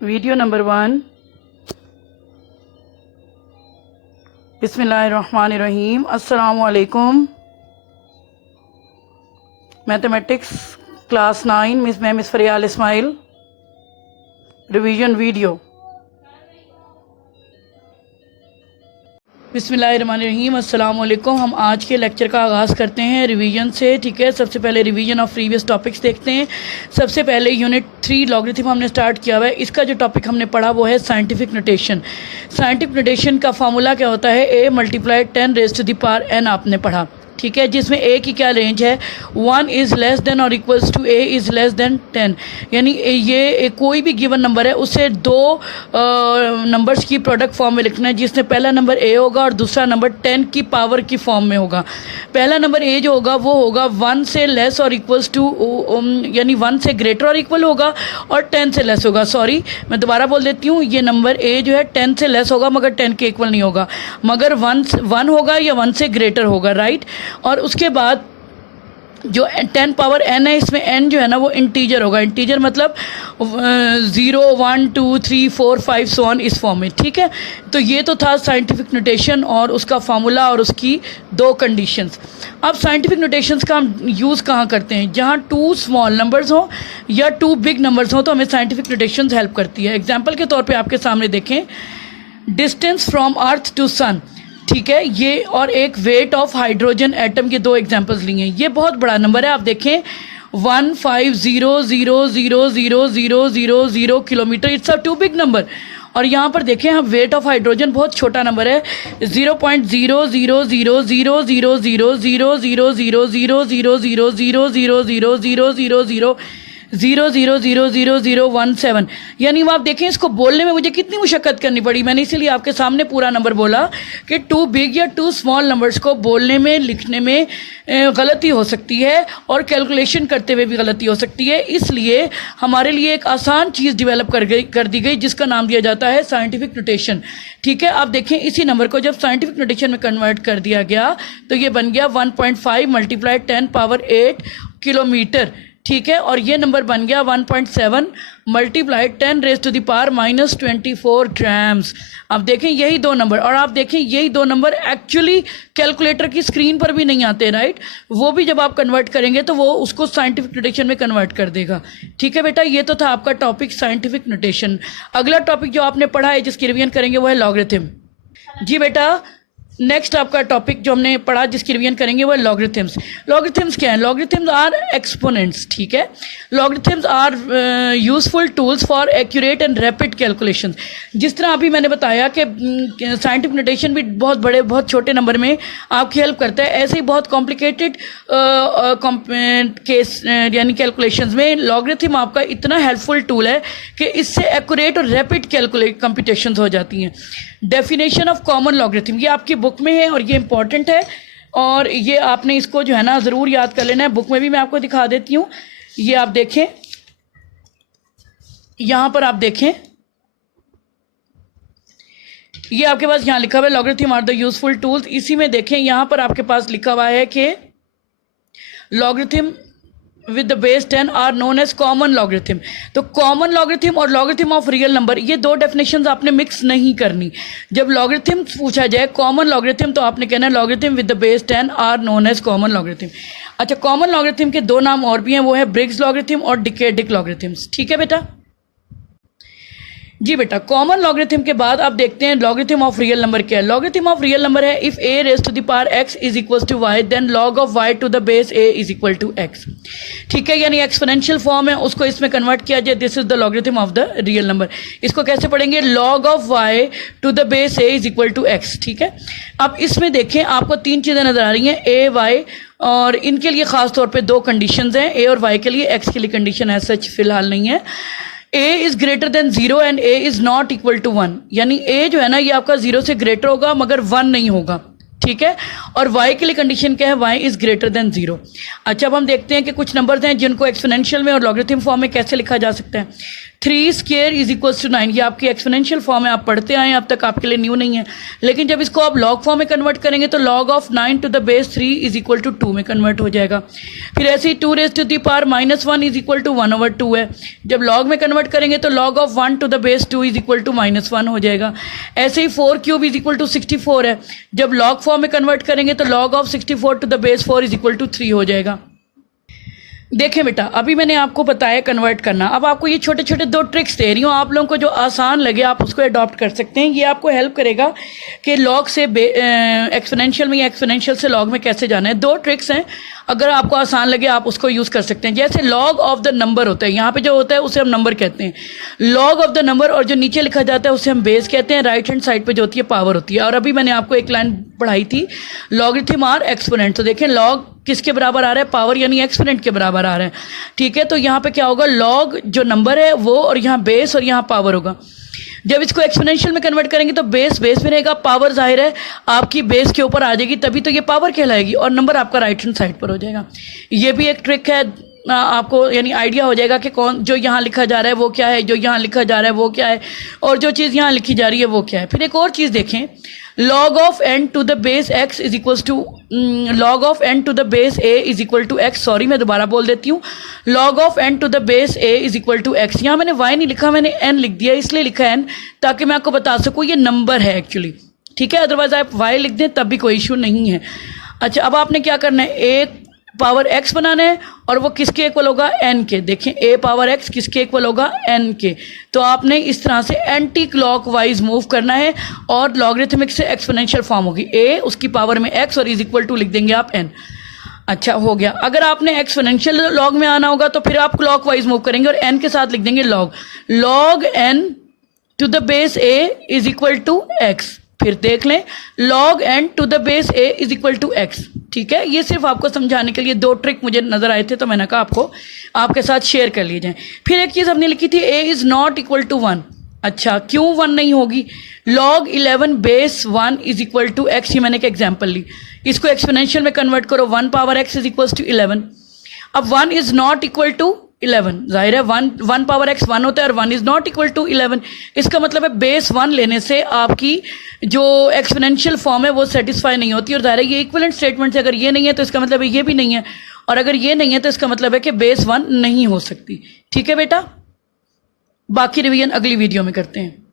Video number 1। बिस्मिल्लाहिर्रहमानिर्रहीम। अस्सलामु अलैकुम। Mathematics class 9 miss Fariyal Ismail. Revision video. बिस्मिल्लाहिर्रहमानिर्रहीम। अस्सलामु अलैकुम। हम आज के लेक्चर का आगाज़ करते हैं रिवीजन से। ठीक है, सबसे पहले रिवीजन ऑफ प्रीवियस टॉपिक्स देखते हैं। सबसे पहले यूनिट 3 लॉगरिथम हमने स्टार्ट किया हुआ है। इसका जो टॉपिक हमने पढ़ा वो है साइंटिफिक नोटेशन। साइंटिफिक नोटेशन का फार्मूला क्या होता है? a × 10 raise to the power n आपने पढ़ा। ठीक है, जिसमें a की क्या रेंज है? 1 इज़ लेस देन और equals to a is less than 10। यानी ये कोई भी गिवन नंबर है उससे दो नंबर्स की प्रोडक्ट फॉर्म में लिखना है, जिसमें पहला नंबर a होगा और दूसरा नंबर 10 की पावर की फॉर्म में होगा। पहला नंबर a जो होगा वो होगा 1 से लेस और इक्वल्स टू यानी 1 से ग्रेटर और इक्वल होगा और 10 से लेस होगा। सॉरी, मैं दोबारा बोल देती हूँ, ये नंबर a जो है 10 से लेस होगा मगर 10 के इक्वल नहीं होगा, मगर 1 होगा या 1 से ग्रेटर होगा। राइट। और उसके बाद जो 10 पावर n है, इसमें n जो है ना वो इंटीजर होगा। इंटीजर मतलब 0 1 2 3 4 5 सो ऑन, इस फॉर्म में। ठीक है, तो ये तो था साइंटिफिक नोटेशन और उसका फार्मूला और उसकी दो कंडीशंस। अब साइंटिफिक नोटेशंस का हम यूज़ कहाँ करते हैं? जहाँ 2 स्मॉल नंबर्स हों या 2 बिग नंबर्स हों तो हमें साइंटिफिक नोटेशंस हेल्प करती है। एग्जाम्पल के तौर पर आपके सामने देखें, डिस्टेंस फ्रॉम अर्थ टू सन। ठीक है, ये और एक वेट ऑफ हाइड्रोजन एटम के दो एग्जांपल्स लिए हैं। ये बहुत बड़ा नंबर है, आप देखें 1500000000 kilometre. It's a too big number. और यहाँ पर देखें हम, वेट ऑफ हाइड्रोजन बहुत छोटा नंबर है, 0.000000000000000000017। यानी आप देखें, इसको बोलने में मुझे कितनी मुशक्क़त करनी पड़ी। मैंने इसीलिए आपके सामने पूरा नंबर बोला कि 2 बिग या 2 स्मॉल नंबर्स को बोलने में लिखने में गलती हो सकती है और कैलकुलेशन करते हुए भी गलती हो सकती है। इसलिए हमारे लिए एक आसान चीज़ डेवलप कर दी गई जिसका नाम दिया जाता है साइंटिफिक नोटेशन। ठीक है, आप देखें इसी नंबर को जब साइंटिफिक नोटेशन में कन्वर्ट कर दिया गया तो ये बन गया 1.5 × 10⁸ किलोमीटर। ठीक है, और ये नंबर बन गया 1.7 × 10⁻⁻24 ग्राम्स। अब देखें यही दो नंबर, और आप देखें यही दो नंबर एक्चुअली कैलकुलेटर की स्क्रीन पर भी नहीं आते। राइट, वो भी जब आप कन्वर्ट करेंगे तो वो उसको साइंटिफिक नोटेशन में कन्वर्ट कर देगा। ठीक है बेटा, ये तो था आपका टॉपिक साइंटिफिक नोटेशन। अगला टॉपिक जो आपने पढ़ा है जिसकी रिवीजन करेंगे वो है लॉगरिथम। जी बेटा, नेक्स्ट आपका टॉपिक जो हमने पढ़ा जिसकी रिवीजन करेंगे वो है लॉगरिथम्स। लॉगरिथम्स क्या है? Logarithms are exponents. ठीक है, logarithms are useful tools for accurate and rapid calculations. जिस तरह अभी मैंने बताया कि साइंटिफिक नोटेशन भी बहुत छोटे नंबर में आपकी हेल्प करता है, ऐसे ही बहुत कॉम्प्लिकेटेड केस यानी कैलकुलेशंस में लॉगरिथम आपका इतना हेल्पफुल टूल है कि इससे एक्यूरेट और रैपिड कंप्यूटेशंस हो जाती हैं। डेफिनेशन ऑफ कॉमन लॉगरिथम, ये आपकी बुक में है और ये इंपॉर्टेंट है, और ये आपने इसको जो है ना ज़रूर याद कर लेना है। बुक में भी मैं आपको दिखा देती हूँ। ये आप देखें, यहाँ पर आप देखें, ये आपके पास यहाँ लिखा हुआ है logarithm are the useful tools. इसी में देखें, यहाँ पर आपके पास लिखा हुआ है कि logarithm with the base 10 are known as common logarithm. तो कॉमन लॉगरिथम और लॉगरिथम ऑफ रियल नंबर, ये दो डेफिनेशंस आपने मिक्स नहीं करनी। जब लॉगरिथम पूछा जाए कॉमन लॉगरिथम तो आपने कहना है logarithm with the base 10 are known as common logarithm. अच्छा, कॉमन लॉगरिथम के दो नाम और भी हैं, वो है ब्रिग्स लॉगरिथम और डिकेडिक लॉगरिथम्स। ठीक है बेटा। जी बेटा, कॉमन लॉगरिथम के बाद आप देखते हैं लॉगरिथम ऑफ रियल नंबर क्या है। लॉगरिथम ऑफ रियल नंबर है if a raise to the power x is equal to y then log of y to the base a is equal to x। ठीक है, यानी exponential form है, उसको इसमें convert किया जाए। This is the logarithm of the real number. इसको कैसे पढ़ेंगे? log of y to the base a is equal to x। ठीक है, अब इसमें देखें आपको तीन चीज़ें नजर आ रही हैं, a y, और इनके लिए ख़ास तौर पर दो कंडीशंस हैं, a और y के लिए। x के लिए कंडीशन है सच फिलहाल नहीं है। a is greater than 0 and a is not equal to 1। यानी a जो है ना ये आपका 0 से ग्रेटर होगा मगर 1 नहीं होगा। ठीक है, और y के लिए कंडीशन क्या है? y is greater than 0। अच्छा, अब हम देखते हैं कि कुछ नंबर्स हैं जिनको एक्सपोनेंशियल में और लॉगरिथम फॉर्म में कैसे लिखा जा सकता है। 3 स्क्वायर इज इक्वल टू 9, ये आपकी एक्सपोनेंशियल फॉर्म है, आप पढ़ते आए अब तक, आपके लिए न्यू नहीं है। लेकिन जब इसको आप लॉग फॉर्म में कन्वर्ट करेंगे तो log of 9 to the base 3 is equal to 2 में कन्वर्ट हो जाएगा। फिर ऐसे ही 2 raise to the power -1 is equal to 1/2 है, जब लॉग में कन्वर्ट करेंगे तो log of 1 to the base 2 is equal to -1 हो जाएगा। ऐसे ही 4 क्यूब इज इक्वल टू 64 है, जब लॉग फॉर्म में कन्वर्ट करेंगे तो log of 64 to the base 4 is equal to 3 हो जाएगा। देखें बेटा, अभी मैंने आपको बताया कन्वर्ट करना, अब आपको ये छोटे छोटे 2 ट्रिक्स दे रही हूँ, आप लोगों को जो आसान लगे आप उसको अडॉप्ट कर सकते हैं। ये आपको हेल्प करेगा कि लॉग से एक्सपोनेंशियल में या एक्सपोनेंशियल से लॉग में कैसे जाना है। 2 ट्रिक्स हैं, अगर आपको आसान लगे आप उसको यूज़ कर सकते हैं। जैसे लॉग ऑफ द नंबर होता है, यहाँ पे जो होता है उसे हम नंबर कहते हैं, लॉग ऑफ द नंबर, और जो नीचे लिखा जाता है उसे हम बेस कहते हैं, राइट हैंड साइड पे जो होती है पावर होती है। और अभी मैंने आपको एक लाइन पढ़ाई थी, लॉगरिथम और एक्सपोनेंट, तो देखें लॉग किसके बराबर आ रहा है, पावर यानी एक्सपोनेंट के बराबर आ रहा है, ठीक है। तो यहाँ पे क्या होगा, लॉग जो नंबर है वो, और यहाँ बेस और यहाँ पावर होगा। जब इसको एक्सपोनेंशियल में कन्वर्ट करेंगे तो बेस बेस में रहेगा, पावर जाहिर है आपकी बेस के ऊपर आ जाएगी, तभी तो ये पावर कहलाएगी, और नंबर आपका राइट हैंड साइड पर हो जाएगा। ये भी एक ट्रिक है, आपको यानी आइडिया हो जाएगा कि कौन जो यहाँ लिखा जा रहा है वो क्या है, जो यहाँ लिखा जा रहा है वो क्या है, और जो चीज़ यहाँ लिखी जा रही है वो क्या है। फिर एक और चीज़ देखें, log of n to the base x is equal to log of n to the base a is equal to x, sorry मैं दोबारा बोल देती हूँ, log of n to the base a is equal to x। यहाँ मैंने y नहीं लिखा, मैंने n लिख दिया, इसलिए लिखा है n ताकि मैं आपको बता सकूँ ये नंबर है एक्चुअली, ठीक है। अदरवाइज आप y लिख दें तब भी कोई इशू नहीं है। अच्छा, अब आपने क्या करना है, एक पावर x बनाना है, और वो किसके इक्वल होगा, n के। देखें a पावर x किसके इक्वल होगा, n के। तो आपने इस तरह से एंटी क्लॉकवाइज मूव करना है, और लॉगरिथमिक से एक्सपोनेंशियल फॉर्म होगी, a उसकी पावर में x और इज इक्वल टू लिख देंगे आप n। अच्छा हो गया। अगर आपने एक्सपोनेंशियल लॉग में आना होगा तो फिर आप क्लॉकवाइज मूव करेंगे और n के साथ लिख देंगे log n to the base a is equal to x। फिर देख लें, log n to the base a is equal to x, ठीक है। ये सिर्फ आपको समझाने के लिए 2 ट्रिक मुझे नजर आए थे, तो मैंने कहा आपको आपके साथ शेयर कर लिए जाएं। फिर एक चीज़ हमने लिखी थी, a is not equal to 1। अच्छा, क्यों 1 नहीं होगी, log 11 base 1 is equal to x, ही मैंने एक एग्जाम्पल ली। इसको एक्सपोनेंशियल में कन्वर्ट करो, 1 power x is equal to 11। अब 1 इज़ नॉट इक्वल टू 11, जाहिर है 1 पावर x 1 होता है, और 1 इज़ नॉट इक्वल टू 11। इसका मतलब है बेस 1 लेने से आपकी जो एक्सपोनेंशियल फॉर्म है वो सेटिस्फाई नहीं होती, और जाहिर है ये इक्विवेलेंट स्टेटमेंट से अगर ये नहीं है तो इसका मतलब है ये भी नहीं है, और अगर ये नहीं है तो इसका मतलब है कि बेस 1 नहीं हो सकती, ठीक है बेटा। बाकी रिवीजन अगली वीडियो में करते हैं।